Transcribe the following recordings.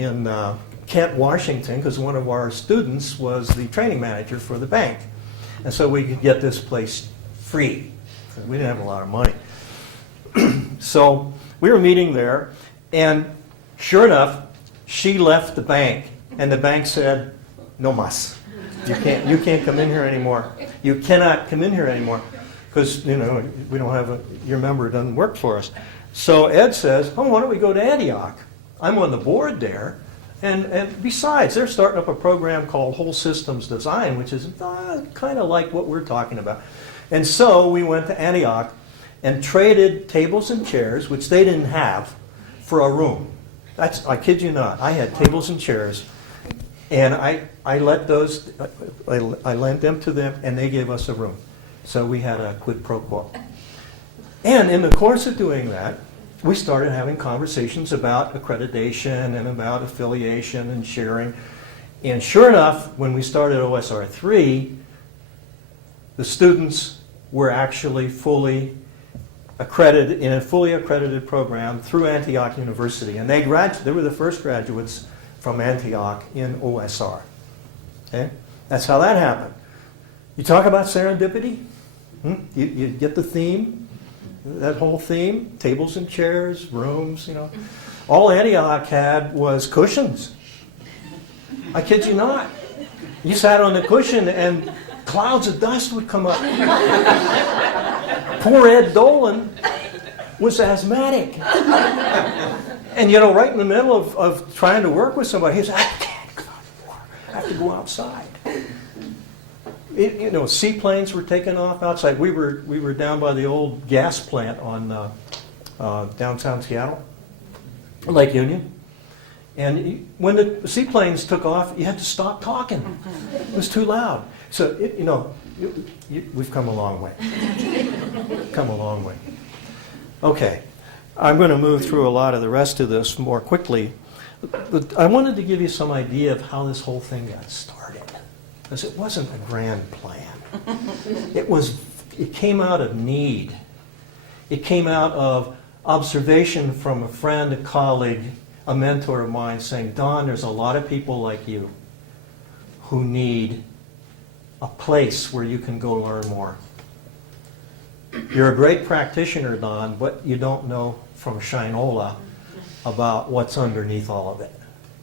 in Kent, Washington, because one of our students was the training manager for the bank. And so we could get this place free. We didn't have a lot of money. So we were meeting there, and sure enough, she left the bank, and the bank said, "No mas. You can't come in here anymore. You cannot come in here anymore, because we don't have your member doesn't work for us." So Ed says, "Oh, why don't we go to Antioch? I'm on the board there, and besides, they're starting up a program called Whole Systems Design, which is kind of like what we're talking about." And so we went to Antioch and traded tables and chairs, which they didn't have, for a room. I kid you not. I had tables and chairs, and I lent them to them, and they gave us a room. So we had a quid pro quo. And in the course of doing that, we started having conversations about accreditation and about affiliation and sharing. And sure enough, when we started OSR 3, the students were actually fully accredited in a fully accredited program through Antioch University. And they were the first graduates from Antioch in OSR. Okay? That's how that happened. You talk about serendipity? You get the theme? That whole theme? Tables and chairs, rooms, All Antioch had was cushions. I kid you not. You sat on the cushion and clouds of dust would come up. Poor Ed Dolan was asthmatic. And right in the middle of trying to work with somebody, he said, "I can't go anymore. I have to go outside." Seaplanes were taking off outside. We were down by the old gas plant on downtown Seattle, Lake Union. And when the seaplanes took off, you had to stop talking. It was too loud. So, we've come a long way. Come a long way. Okay. I'm going to move through a lot of the rest of this more quickly. But I wanted to give you some idea of how this whole thing got started. Because it wasn't a grand plan. It came out of need. It came out of observation from a friend, a colleague, a mentor of mine saying, "Don, there's a lot of people like you who need a place where you can go learn more. You're a great practitioner, Don, but you don't know from Shinola about what's underneath all of it."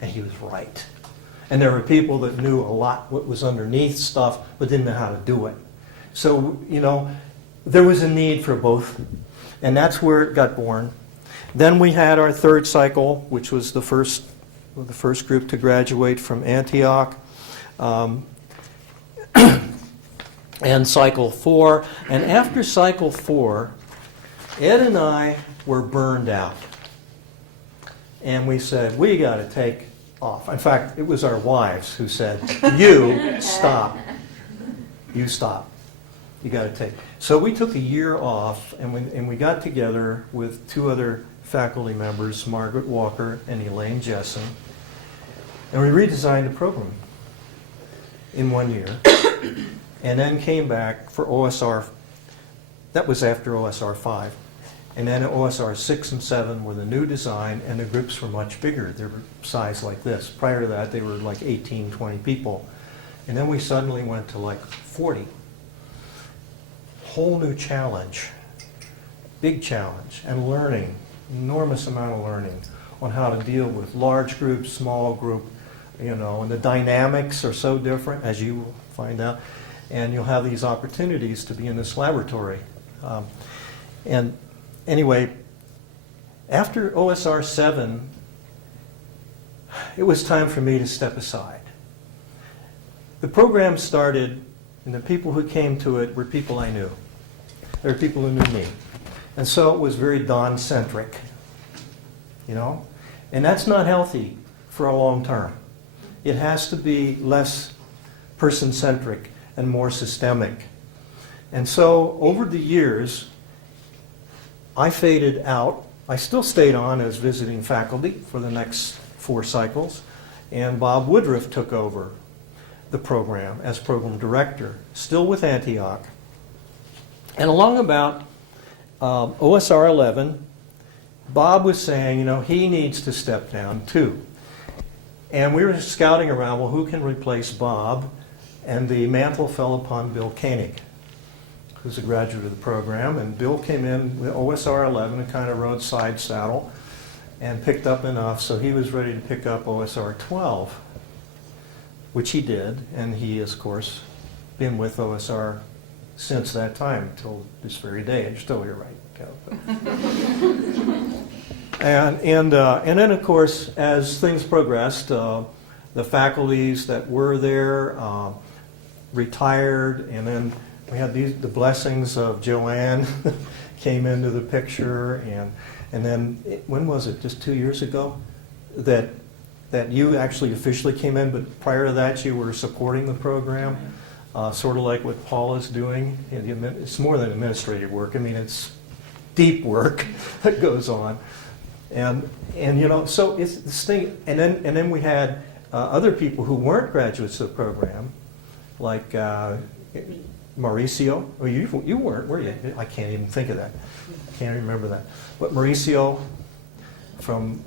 And he was right. And there were people that knew a lot what was underneath stuff, but didn't know how to do it. So, there was a need for both. And that's where it got born. Then we had our third cycle, which was the first group to graduate from Antioch. And cycle 4. And after cycle 4, Ed and I were burned out. And we said, we got to take off. In fact, it was our wives who said, "You stop. You stop. You got to take." So we took a year off, and we got together with 2 other faculty members, Margaret Walker and Elaine Jessen, and we redesigned the program in 1 year. And then came back for OSR, that was after OSR 5. And then OSR 6 and 7 with a new design, and the groups were much bigger. They were size like this. Prior to that, they were like 18, 20 people. And then we suddenly went to like 40. Whole new challenge, big challenge, and learning, enormous amount of learning on how to deal with large group, small group, and the dynamics are so different, as you will find out. And you'll have these opportunities to be in this laboratory. And anyway, after OSR 7, it was time for me to step aside. The program started, and the people who came to it were people I knew. They were people who knew me. And so it was very Don-centric, And that's not healthy for a long term. It has to be less person-centric and more systemic. And so over the years, I faded out. I still stayed on as visiting faculty for the next 4 cycles, and Bob Woodruff took over the program as program director, still with Antioch. And along about OSR 11, Bob was saying, he needs to step down too. And we were scouting around, well, who can replace Bob? And the mantle fell upon Bill Koenig, who's a graduate of the program. And Bill came in with OSR 11 and kind of rode side saddle and picked up enough, so he was ready to pick up OSR 12, which he did. And he has, of course, been with OSR since that time until this very day. And you're still here, right? And then, of course, as things progressed, the faculties that were there retired, and then we had the blessings of Joanne came into the picture, and then when was it? Just 2 years ago that you actually officially came in, but prior to that you were supporting the program, sort of like what Paul is doing. It's more than administrative work. I mean, it's deep work that goes on. And you know, so it's this thing, and then we had other people who weren't graduates of the program, like Mauricio. Oh, you weren't, were you? I can't even think of that. I can't remember that. But Mauricio from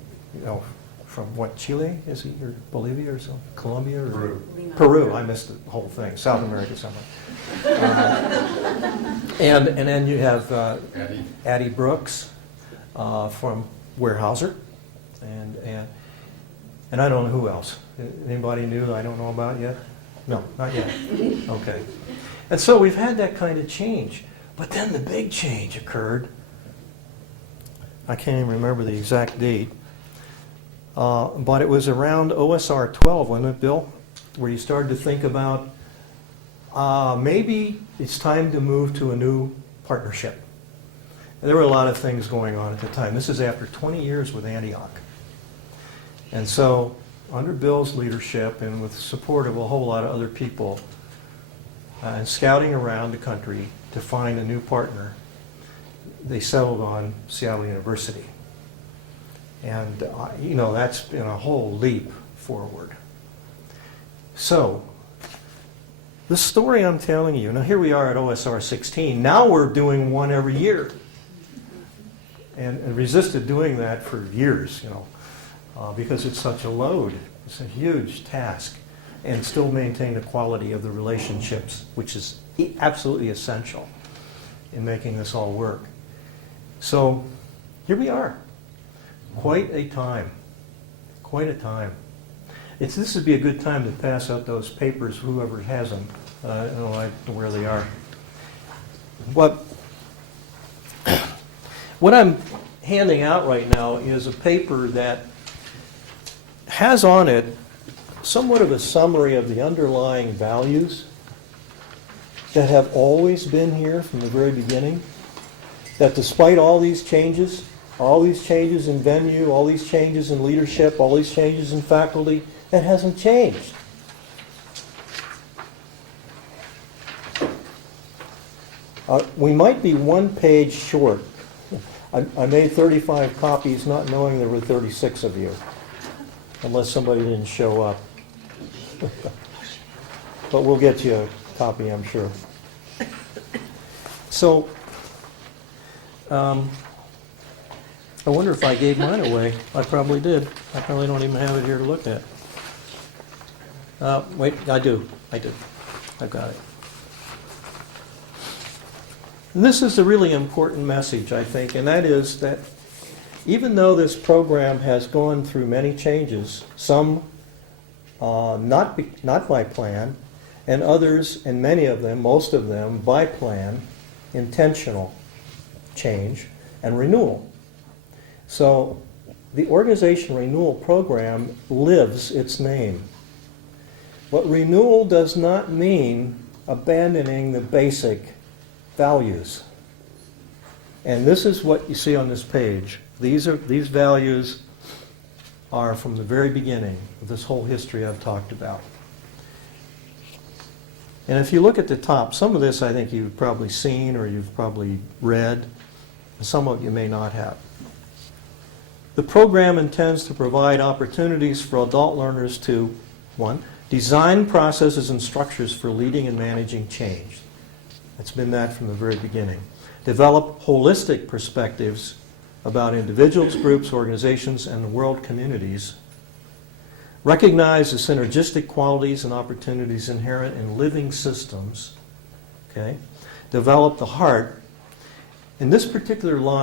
what, Chile is he, or Bolivia or something? Colombia or Peru. I missed the whole thing. South America somewhere. And then you have Addie Brooks from Weyerhaeuser, and I don't know who else. Anybody new I don't know about yet? No, not yet. Okay. And so we've had that kind of change. But then the big change occurred. I can't even remember the exact date. But it was around OSR 12, wasn't it, Bill? Where you started to think about maybe it's time to move to a new partnership. And there were a lot of things going on at the time. This is after 20 years with Antioch. And so, under Bill's leadership and with the support of a whole lot of other people, and scouting around the country to find a new partner, they settled on Seattle University. And, you know, that's been a whole leap forward. So, the story I'm telling you, now here we are at OSR 16. Now we're doing one every year. And resisted doing that for years, you know, because it's such a load. It's a huge task. And still maintain the quality of the relationships, which is absolutely essential in making this all work. So, here we are. Quite a time. Quite a time. This would be a good time to pass out those papers, whoever has them. I don't know where they are. What I'm handing out right now is a paper that has on it somewhat of a summary of the underlying values that have always been here from the very beginning. That despite all these changes in venue, all these changes in leadership, all these changes in faculty, that hasn't changed. We might be one page short. I made 35 copies not knowing there were 36 of you, unless somebody didn't show up. But we'll get you a copy, I'm sure. So, I wonder if I gave mine away. I probably did. I probably don't even have it here to look at. Wait, I do. I've got it. And this is a really important message, I think, and that is that even though this program has gone through many changes, some not by plan, and others, and many of them, most of them, by plan, intentional change and renewal. So the organization renewal program lives its name. But renewal does not mean abandoning the basic values. And this is what you see on this page. These values are from the very beginning of this whole history I've talked about. And if you look at the top, some of this I think you've probably seen or you've probably read, and some of you may not have. The program intends to provide opportunities for adult learners to, 1, design processes and structures for leading and managing change. It's been that from the very beginning. Develop holistic perspectives about individuals, groups, organizations, and world communities. Recognize the synergistic qualities and opportunities inherent in living systems. Okay? Develop the heart. In this particular line,